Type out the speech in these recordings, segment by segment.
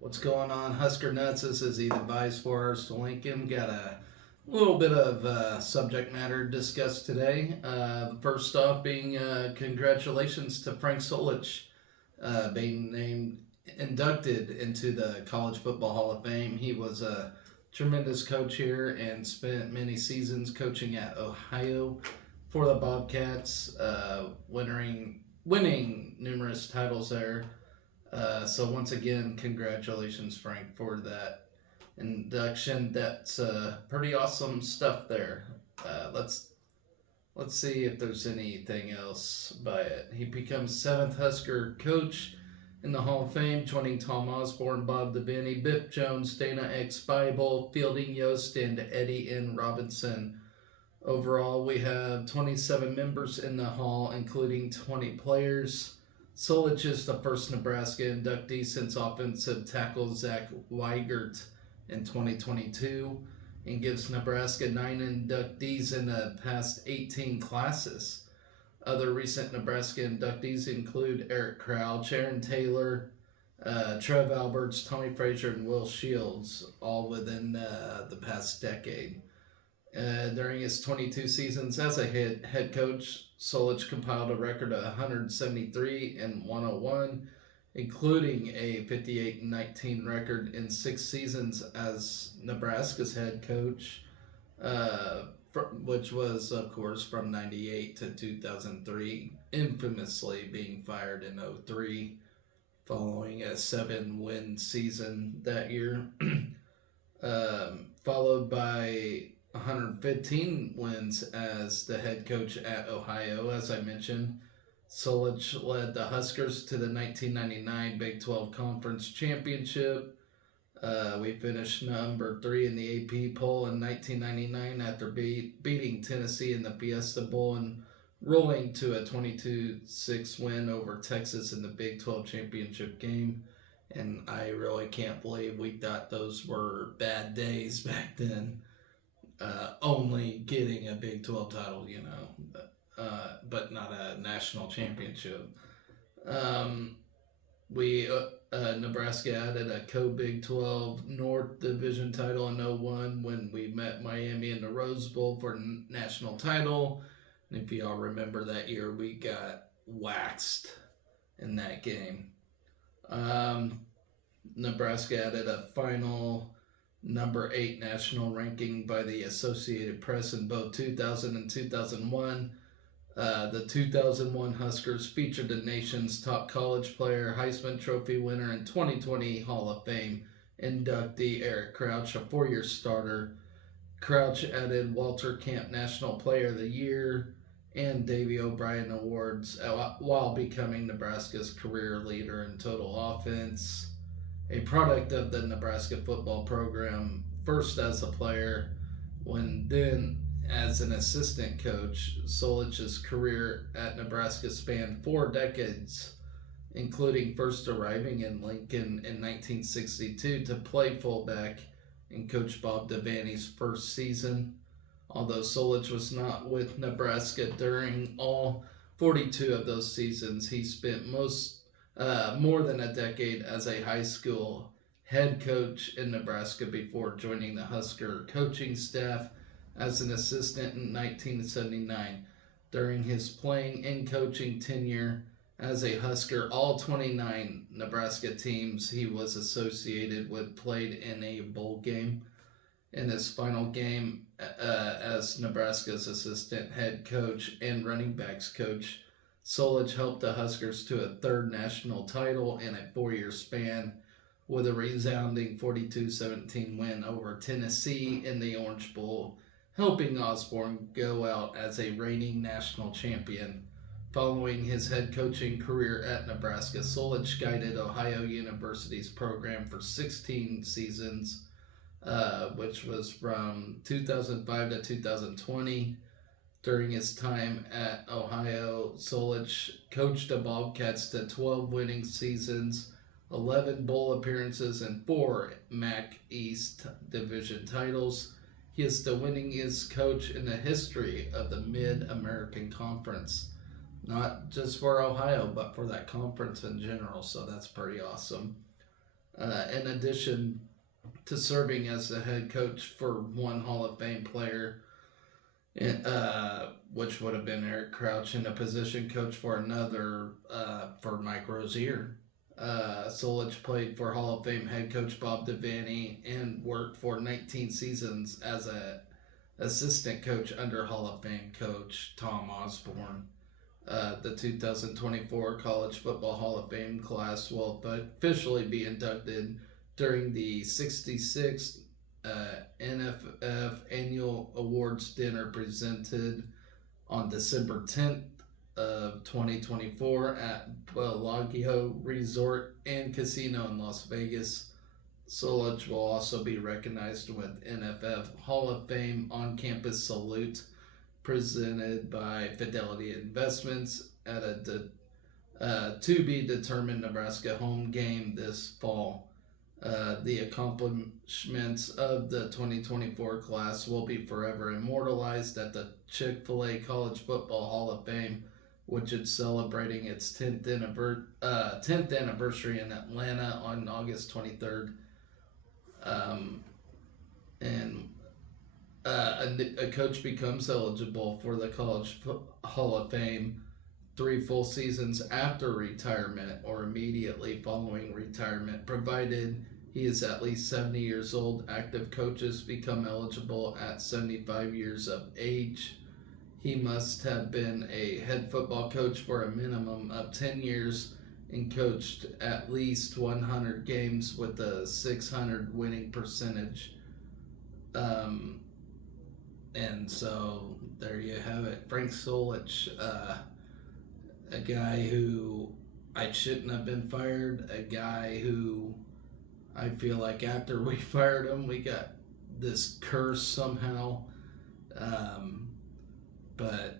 What's going on, Husker Nuts? This is Ethan Vice Forrest Lincoln. Got a little bit of subject matter to discuss today. First off, being congratulations to Frank Solich being named inducted into the College Football Hall of Fame. He was a tremendous coach here and spent many seasons coaching at Ohio for the Bobcats, winning numerous titles there. So once again, congratulations, Frank, for that induction. That's pretty awesome stuff there. Let's see if there's anything else by it. He becomes seventh Husker coach in the Hall of Fame, joining Tom Osborne, Bob Devaney, Biff Jones, Dana X Bible, Fielding Yost, and Eddie N. Robinson. Overall, we have 27 members in the Hall, including 20 players. Solich is the first Nebraska inductee since offensive tackle Zach Weigert in 2022 and gives Nebraska 9 inductees in the past 18 classes. Other recent Nebraska inductees include Eric Crouch, Aaron Taylor, Trev Alberts, Tommy Frazier, and Will Shields, all within the past decade. During his 22 seasons as a head coach, Solich compiled a record of 173 and 101, including a 58-19 record in 6 seasons as Nebraska's head coach, which was, of course, from 98 to 2003, infamously being fired in 03 following a 7-win season that year, followed by 115 wins as the head coach at Ohio. As I mentioned, Solich led the Huskers to the 1999 Big 12 Conference Championship. We finished number 3 in the AP poll in 1999 after beating Tennessee in the Fiesta Bowl and rolling to a 22-6 win over Texas in the Big 12 Championship game. And I really can't believe we thought those were bad days back then. Only getting a Big 12 title, but not a national championship. Nebraska added a co-Big 12 North Division title in 01 when we met Miami in the Rose Bowl for national title. And if y'all remember that year, we got waxed in that game. Nebraska added a final number 8 national ranking by the Associated Press in both 2000 and 2001. The 2001 Huskers featured the nation's top college player, Heisman Trophy winner, and 2020 Hall of Fame inductee Eric Crouch, a 4-year starter. Crouch added Walter Camp National Player of the Year and Davey O'Brien Awards while becoming Nebraska's career leader in total offense. A product of the Nebraska football program, first as a player, then as an assistant coach. Solich's career at Nebraska spanned 4 decades, including first arriving in Lincoln in 1962 to play fullback in Coach Bob Devaney's first season. Although Solich was not with Nebraska during all 42 of those seasons, he spent more than a decade as a high school head coach in Nebraska before joining the Husker coaching staff as an assistant in 1979. During his playing and coaching tenure as a Husker, all 29 Nebraska teams he was associated with played in a bowl game. In his final game as Nebraska's assistant head coach and running backs coach, Solich helped the Huskers to a 3rd national title in a 4-year span with a resounding 42-17 win over Tennessee in the Orange Bowl, helping Osborne go out as a reigning national champion. Following his head coaching career at Nebraska, Solich guided Ohio University's program for 16 seasons, which was from 2005 to 2020. During his time at Ohio, Solich coached the Bobcats to 12 winning seasons, 11 bowl appearances, and 4 MAC East Division titles. He is the winningest coach in the history of the Mid-American Conference. Not just for Ohio, but for that conference in general, so that's pretty awesome. In addition to serving as the head coach for one Hall of Fame player, which would have been Eric Crouch, and a position coach for another, for Mike Rozier. Solich played for Hall of Fame head coach Bob Devaney and worked for 19 seasons as a assistant coach under Hall of Fame coach Tom Osborne. The 2024 College Football Hall of Fame class will officially be inducted during the 66th NFF Annual Awards Dinner presented on December 10th of 2024 at Bellagio Resort and Casino in Las Vegas. Solich will also be recognized with NFF Hall of Fame on-campus salute presented by Fidelity Investments at a to-be-determined Nebraska home game this fall. The accomplishments of the 2024 class will be forever immortalized at the Chick-fil-A College Football Hall of Fame, which is celebrating its 10th anniversary in Atlanta on August 23rd. A coach becomes eligible for the College Hall of Fame 3 full seasons after retirement or immediately following retirement, provided he is at least 70 years old. Active coaches become eligible at 75 years of age. He must have been a head football coach for a minimum of 10 years and coached at least 100 games with a 600 winning percentage. And so there you have it. Frank Solich, a guy who I shouldn't have been fired, a guy who I feel like after we fired him, we got this curse somehow. But,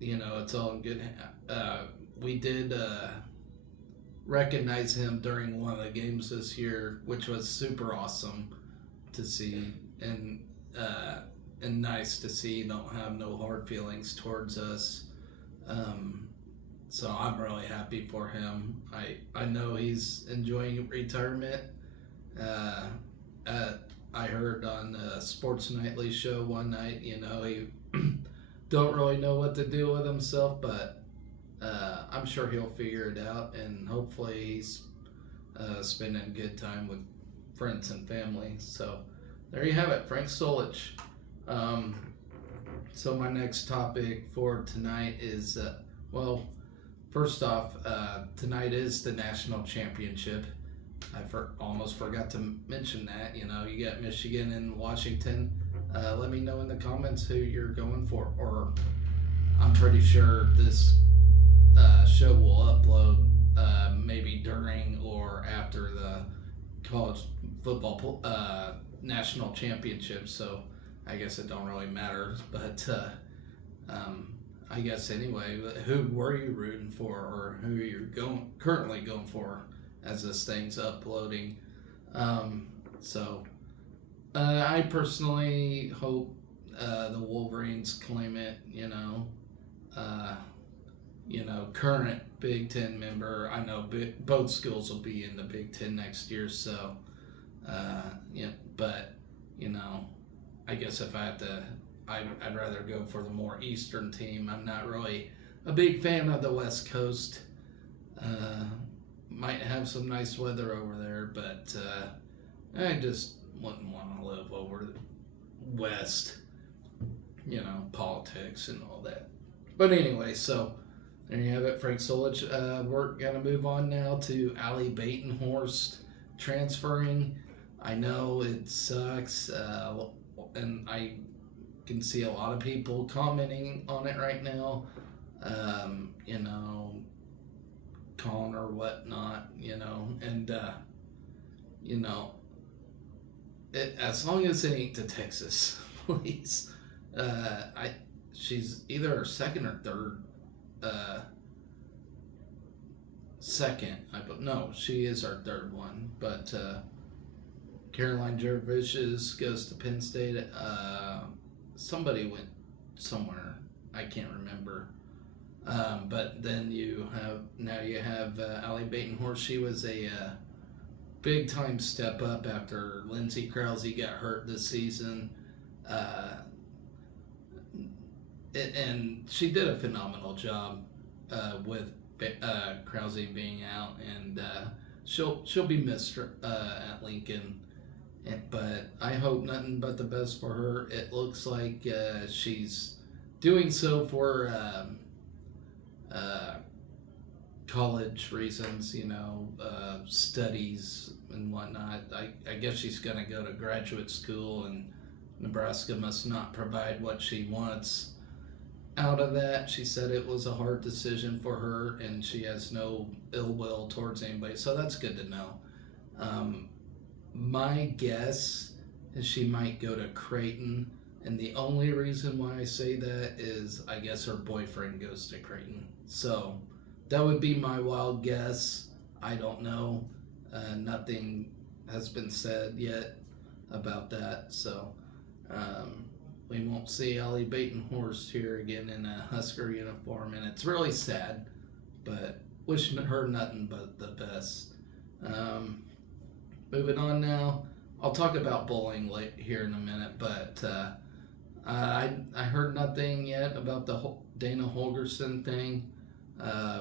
it's all good. We did recognize him during one of the games this year, which was super awesome to see. And nice to see. Don't have no hard feelings towards us. So I'm really happy for him. I know he's enjoying retirement. I heard on a Sports Nightly show one night, he don't really know what to do with himself, but I'm sure he'll figure it out, and hopefully he's spending good time with friends and family. So there you have it, Frank Solich. So my next topic for tonight is, first off, tonight is the national championship. I almost forgot to mention that. You got Michigan and Washington. Let me know in the comments who you're going for, or I'm pretty sure this show will upload maybe during or after the college football national championship, so I guess it don't really matter, but I guess anyway, who were you rooting for, or who you're currently going for as this thing's uploading? I personally hope the Wolverines claim it. Current Big Ten member. I know both schools will be in the Big Ten next year, so but I guess if I had to, I'd rather go for the more Eastern team. I'm not really a big fan of the West Coast. Might have some nice weather over there, but I just wouldn't want to live over West, politics and all that. But anyway, so there you have it, Frank Solich. We're going to move on now to Ali Batenhorst transferring. I know it sucks, and I can see a lot of people commenting on it right now, calling or whatnot, and, as long as it ain't to Texas, please. She's either second or third. No, she is our third one. But Caroline Jervicius goes to Penn State. Somebody went somewhere. I can't remember. But then you have Ali Batenhorst. She was a big time step up after Lindsey Krause got hurt this season. Uh, and she did a phenomenal job with Krause being out, and she'll be missed at Lincoln. But I hope nothing but the best for her. It looks like she's doing so for uh, college reasons, studies and whatnot. I guess she's going to go to graduate school, and Nebraska must not provide what she wants out of that. She said it was a hard decision for her, and she has no ill will towards anybody. So that's good to know. Um, my guess is she might go to Creighton, and the only reason why I say that is I guess her boyfriend goes to Creighton. So that would be my wild guess. I don't know. Nothing has been said yet about that. So um, we won't see Ellie Baton-Horst here again in a Husker uniform, and it's really sad, but wishing her nothing but the best. Um, Moving on now, I'll talk about bowling late here in a minute, but I heard nothing yet about the Dana Holgerson thing, uh,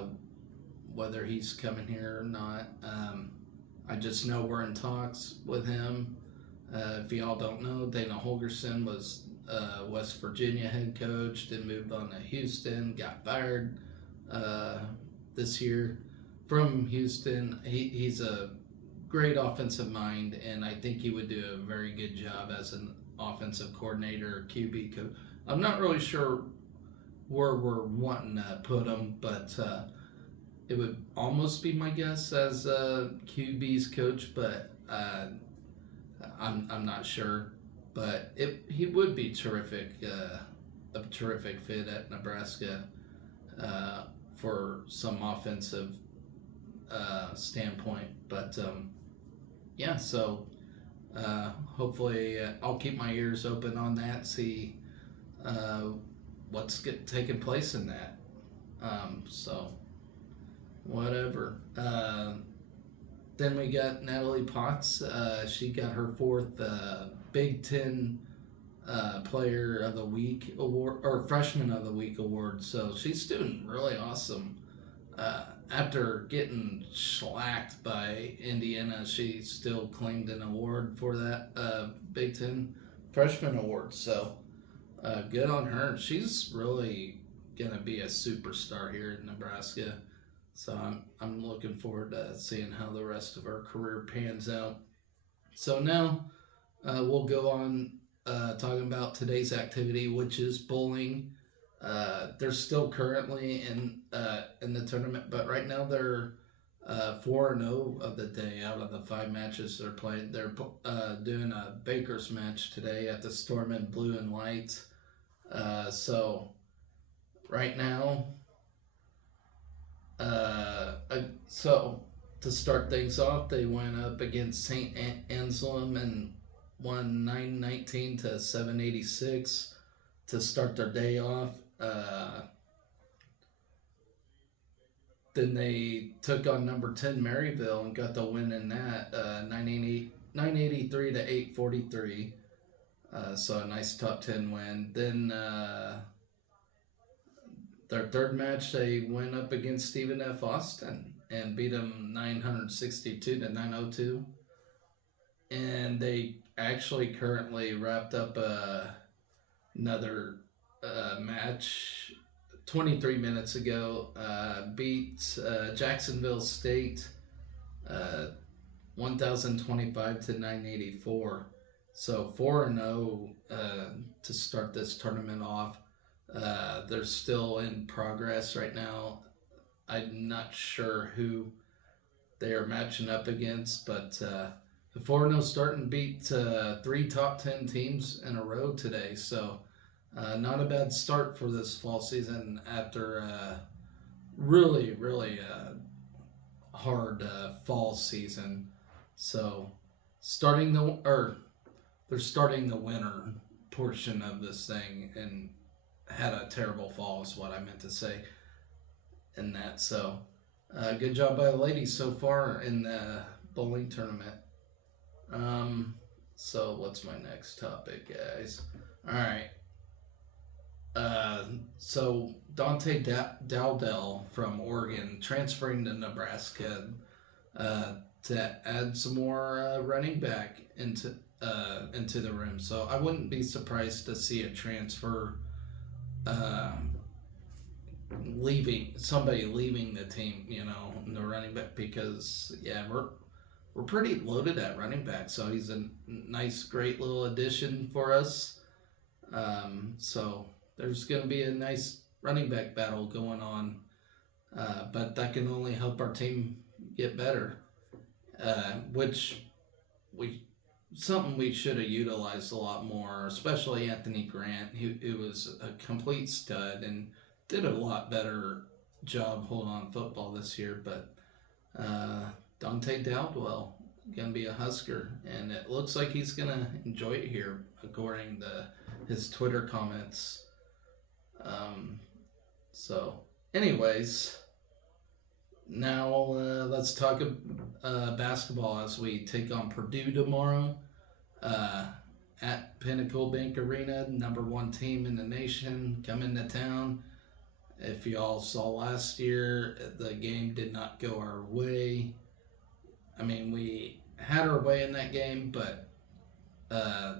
whether he's coming here or not. I just know we're in talks with him. If y'all don't know, Dana Holgerson was West Virginia head coach, then moved on to Houston, got fired uh, this year from Houston. He's a great offensive mind, and I think he would do a very good job as an offensive coordinator or QB coach. I'm not really sure where we're wanting to put him, but it would almost be my guess as QB's coach, but I'm not sure. But he would be terrific, a terrific fit at Nebraska uh, for some offensive standpoint. But yeah, so hopefully I'll keep my ears open on that, see uh, what's taking place in that. So whatever. Then we got Natalie Potts. She got her fourth Big Ten Player of the Week award or Freshman of the Week award. So she's doing really awesome. After getting shellacked by Indiana, she still claimed an award for that Big Ten Freshman Award. So good on her. She's really gonna be a superstar here in Nebraska. So I'm looking forward to seeing how the rest of her career pans out. So now we'll go on talking about today's activity, which is bowling. They're still currently in the tournament, but right now they're 4-0 of the day out of the 5 matches they're playing. They're doing a Baker's match today at the Storm in Blue and White. So right now, so to start things off, they went up against St. Anselm and won 919 to 786 to start their day off. Then they took on number 10 Maryville and got the win in that 983 to 843. So a nice top 10 win. Then their third match, they went up against Stephen F. Austin and beat them 962 to 902. And they actually currently wrapped up another match 23 minutes ago. Beat Jacksonville State 1025 to 984. So 4-0 to start this tournament off. They're still in progress right now. I'm not sure who they are matching up against, but the 4-0 starting beat 3 top 10 teams in a row today. So not a bad start for this fall season after really, really hard fall season. So they're starting the winter portion of this thing and had a terrible fall is what I meant to say in that. So good job by the ladies so far in the bowling tournament. Um, so what's my next topic, guys? All right. Uh, so Dante Dowdell from Oregon transferring to Nebraska uh, to add some more running back into the room. So I wouldn't be surprised to see a transfer uh, leaving the team, in the running back because we're pretty loaded at running back. So he's a nice, great little addition for us. So there's going to be a nice running back battle going on, but that can only help our team get better, which we something we should have utilized a lot more, especially Anthony Grant, who was a complete stud and did a lot better job holding on football this year. But uh, Dante Dowdwell gonna be a Husker, and it looks like he's gonna enjoy it here, according to his Twitter comments. Um, so, anyways, now let's talk basketball as we take on Purdue tomorrow uh, at Pinnacle Bank Arena. Number one team in the nation coming to town. If y'all saw last year, the game did not go our way. I mean, we had our way in that game, but a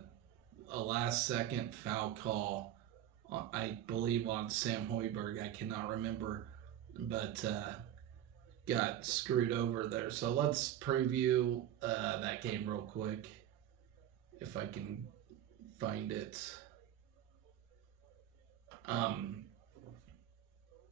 last second foul call, I believe, on Sam Hoiberg. I cannot remember, but got screwed over there. So let's preview that game real quick, if I can find it.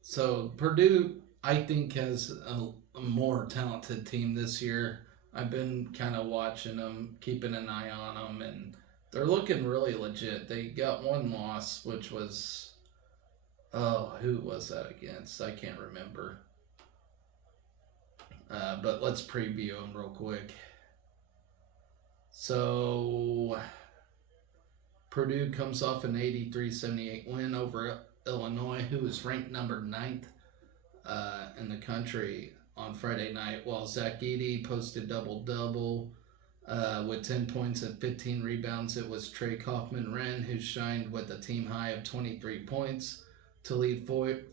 So Purdue, I think, has a more talented team this year. I've been kind of watching them, keeping an eye on them, and they're looking really legit. They got one loss, which was, who was that against? I can't remember. But let's preview them real quick. So Purdue comes off an 83-78 win over Illinois, who is ranked number 9th in the country on Friday night, while Zach Edey posted double-double with 10 points and 15 rebounds. It was Trey Kaufman-Wren who shined with a team high of 23 points to lead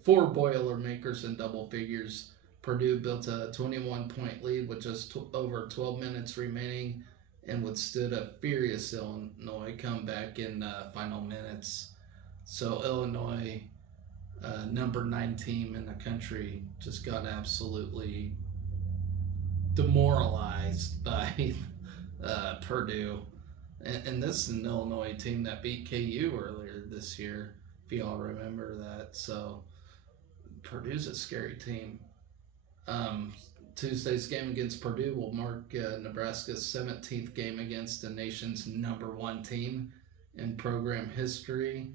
four Boilermakers in double figures. Purdue built a 21-point lead with just over 12 minutes remaining and withstood a furious Illinois comeback in the final minutes. So Illinois, number 9 team in the country, just got absolutely demoralized by Purdue. And this is an Illinois team that beat KU earlier this year, if y'all remember that. So Purdue's a scary team. Tuesday's game against Purdue will mark Nebraska's 17th game against the nation's number 1 team in program history,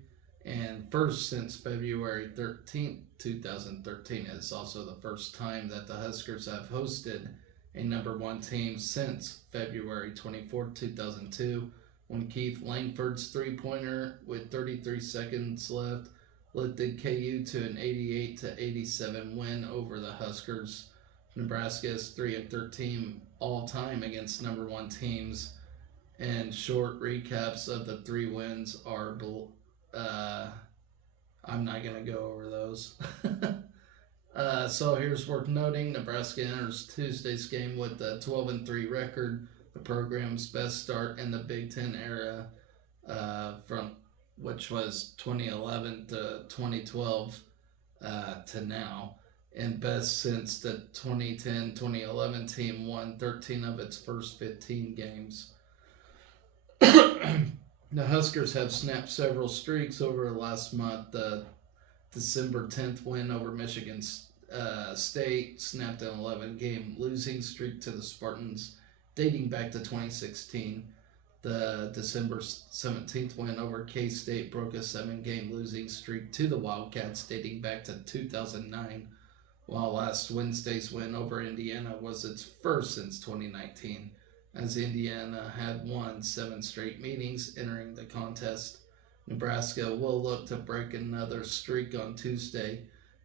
and first since February 13th, 2013. It's also the first time that the Huskers have hosted a number 1 team since February 24th, 2002, when Keith Langford's three-pointer with 33 seconds left lifted KU to an 88-87 win over the Huskers. Nebraska is 3-13 all time against number 1 teams, and short recaps of the 3 wins are I'm not going to go over those. So here's worth noting: Nebraska enters Tuesday's game with a 12-3 record, the program's best start in the Big Ten era, from which was 2011 to 2012 to now, and best since the 2010-2011 team won 13 of its first 15 games. The Huskers have snapped several streaks over the last month. The December 10th win over Michigan State snapped an 11-game losing streak to the Spartans dating back to 2016. The December 17th win over K-State broke a 7-game losing streak to the Wildcats dating back to 2009, while last Wednesday's win over Indiana was its first since 2019, as Indiana had won 7 straight meetings entering the contest. Nebraska will look to break another streak on Tuesday,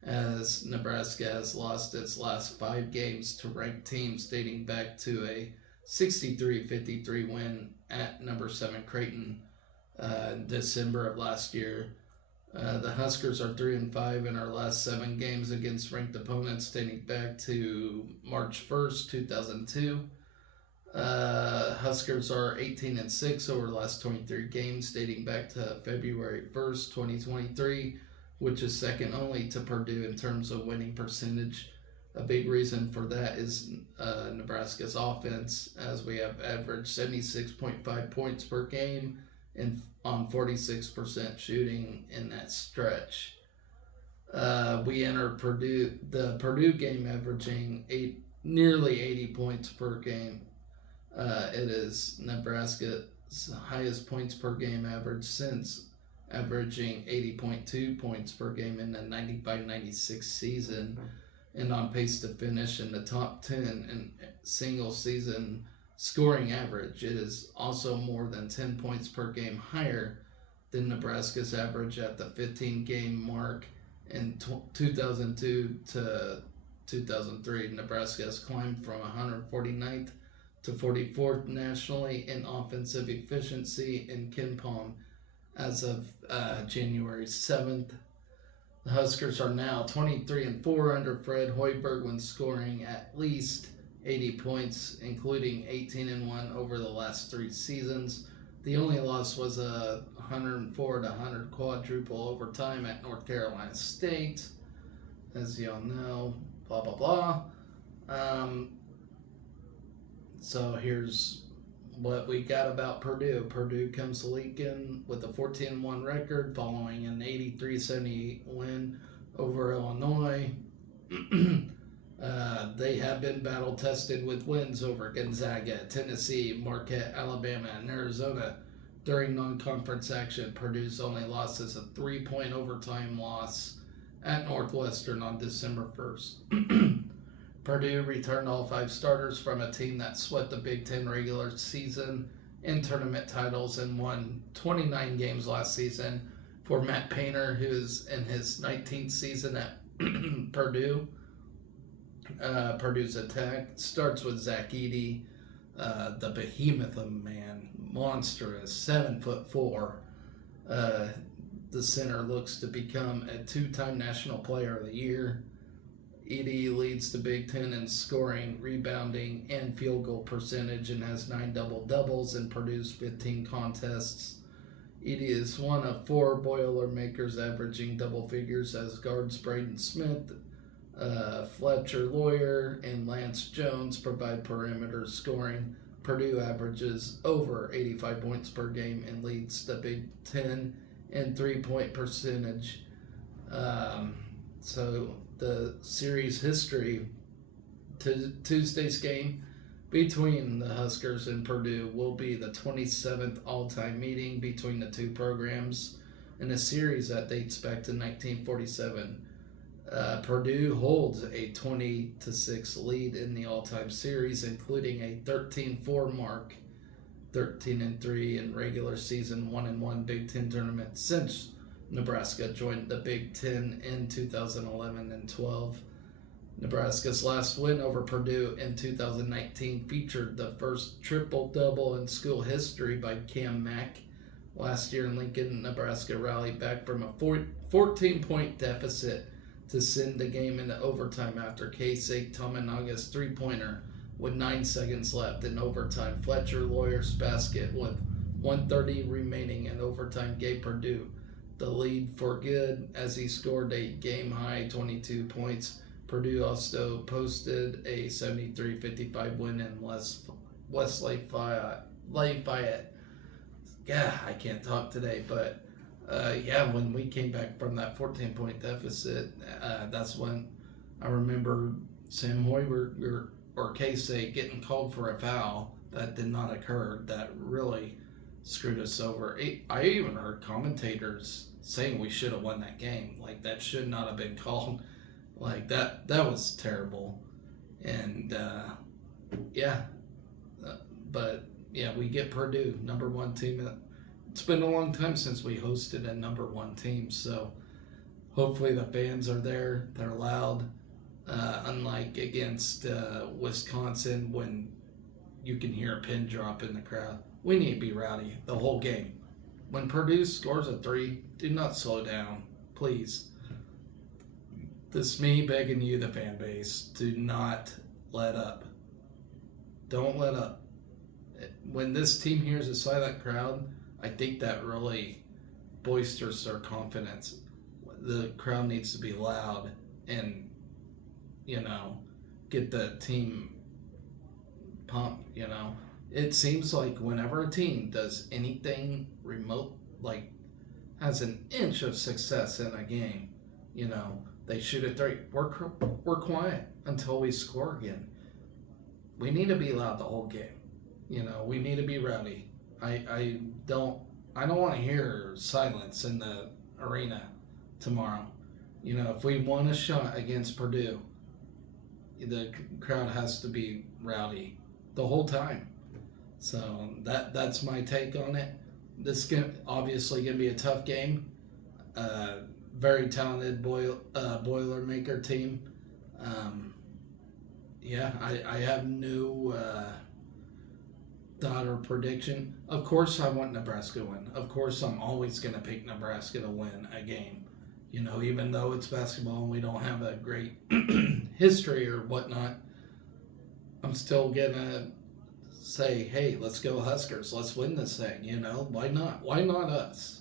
as Nebraska has lost its last 5 games to ranked teams dating back to a 63-53 win at number 7 Creighton in December of last year. The Huskers are 3-5 in our last 7 games against ranked opponents dating back to March 1st, 2002. Huskers are 18-6 over the last 23 games dating back to February 1st, 2023, which is second only to Purdue in terms of winning percentage. A big reason for that is Nebraska's offense, as we have averaged 76.5 points per game and on 46% shooting in that stretch. We entered the Purdue game averaging nearly 80 points per game. It is Nebraska's highest points per game average since averaging 80.2 points per game in the 95-96 season, and on pace to finish in the top 10 in single season scoring average. It is also more than 10 points per game higher than Nebraska's average at the 15-game mark in 2002 to 2003. Nebraska has climbed from 149th to 44th nationally in offensive efficiency in KenPom as of January 7th. The Huskers are now 23-4 under Fred Hoiberg when scoring at least 80 points, including 18-1 over the last 3 seasons. The only loss was a 104-100 quadruple overtime at North Carolina State, as y'all know. Blah blah blah. So here's what we got about Purdue. Purdue comes to Lincoln with a 14-1 record following an 83-78 win over Illinois. They have been battle-tested with wins over Gonzaga, Tennessee, Marquette, Alabama, and Arizona. During non-conference action, Purdue's only loss is a 3-point overtime loss at Northwestern on December 1st. Purdue returned all 5 starters from a team that swept the Big Ten regular season and tournament titles and won 29 games last season. For Matt Painter, who's in his 19th season at Purdue, Purdue's attack starts with Zach Edey, the behemoth of a man, monstrous, 7'4". The center looks to become a 2-time National Player of the Year. Edey leads the Big Ten in scoring, rebounding, and field goal percentage and has 9 double-doubles in Purdue's 15 contests. Edey is one of 4 Boilermakers averaging double figures as guards Braden Smith, Fletcher Lawyer, and Lance Jones provide perimeter scoring. Purdue averages over 85 points per game and leads the Big Ten in 3-point percentage. So the series history to Tuesday's game between the Huskers and Purdue will be the 27th all-time meeting between the 2 programs in a series that dates back to 1947. Purdue holds a 20-6 lead in the all-time series, including a 13-4 mark, 13-3 in regular season, 1-1 Big Ten tournament since Nebraska joined the Big Ten in 2011 and 12. Nebraska's last win over Purdue in 2019 featured the first triple-double in school history by Cam Mack. Last year in Lincoln, Nebraska rallied back from a 14-point deficit to send the game into overtime after Keisei Tominaga's 3-pointer with 9 seconds left in overtime. Fletcher Lawyer's basket with 1:30 remaining in overtime gave Purdue the lead for good as he scored a game-high 22 points. Purdue also posted a 73-55 win in West Lafayette. Yeah, I can't talk today, but when we came back from that 14-point deficit, that's when I remember Sam Hoiberg or Keisei getting called for a foul that did not occur. That really screwed us over. I even heard commentators saying we should have won that game. Like, that should not have been called. Like, that was terrible. And, we get Purdue, number 1 team. It's been a long time since we hosted a number 1 team, so hopefully the fans are there. They're loud. Unlike against Wisconsin when you can hear a pin drop in the crowd. We need to be rowdy the whole game. When Purdue scores a 3, do not slow down, please. This is me begging you, the fan base, do not let up. Don't let up. When this team hears a silent crowd, I think that really boisters their confidence. The crowd needs to be loud and, get the team pumped, It seems like whenever a team does anything remote, like has an inch of success in a game, they shoot a 3. We're quiet until we score again. We need to be loud the whole game. We need to be rowdy. I don't want to hear silence in the arena tomorrow. If we won a shot against Purdue, the crowd has to be rowdy the whole time. So that's my take on it. This is obviously going to be a tough game. Very talented Boilermaker team. I have no thought or prediction. Of course, I want Nebraska to win. Of course, I'm always going to pick Nebraska to win a game. Even though it's basketball and we don't have a great history or whatnot, I'm still going to say, hey, let's go Huskers. Let's win this thing. Why not? Why not us?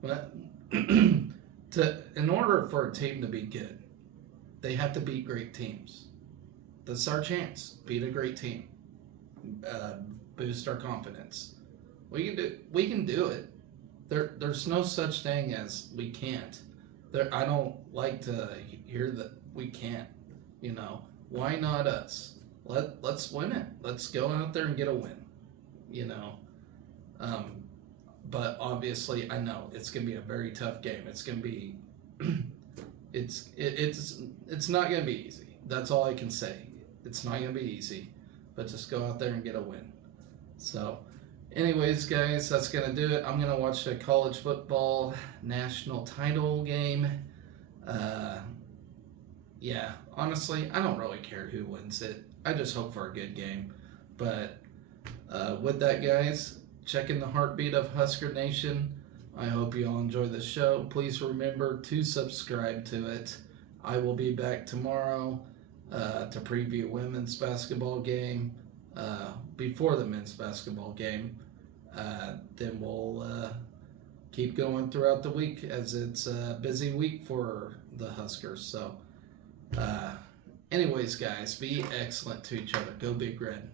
But in order for a team to be good, they have to beat great teams. That's our chance. Beat a great team. Boost our confidence. We can do it. There's no such thing as we can't. I don't like to hear that we can't. Why not us? Let's win it. Let's go out there and get a win. But obviously, I know it's gonna be a very tough game. It's gonna be, it's not gonna be easy. That's all I can say. It's not gonna be easy, but just go out there and get a win. So, anyways, guys, that's gonna do it. I'm gonna watch the college football national title game. Honestly, I don't really care who wins it. I just hope for a good game. But with that, guys, checking the heartbeat of Husker Nation. I hope you all enjoy the show. Please remember to subscribe to it. I will be back tomorrow to preview women's basketball game before the men's basketball game. Then we'll keep going throughout the week as it's a busy week for the Huskers. So, anyways, guys, be excellent to each other. Go Big Red.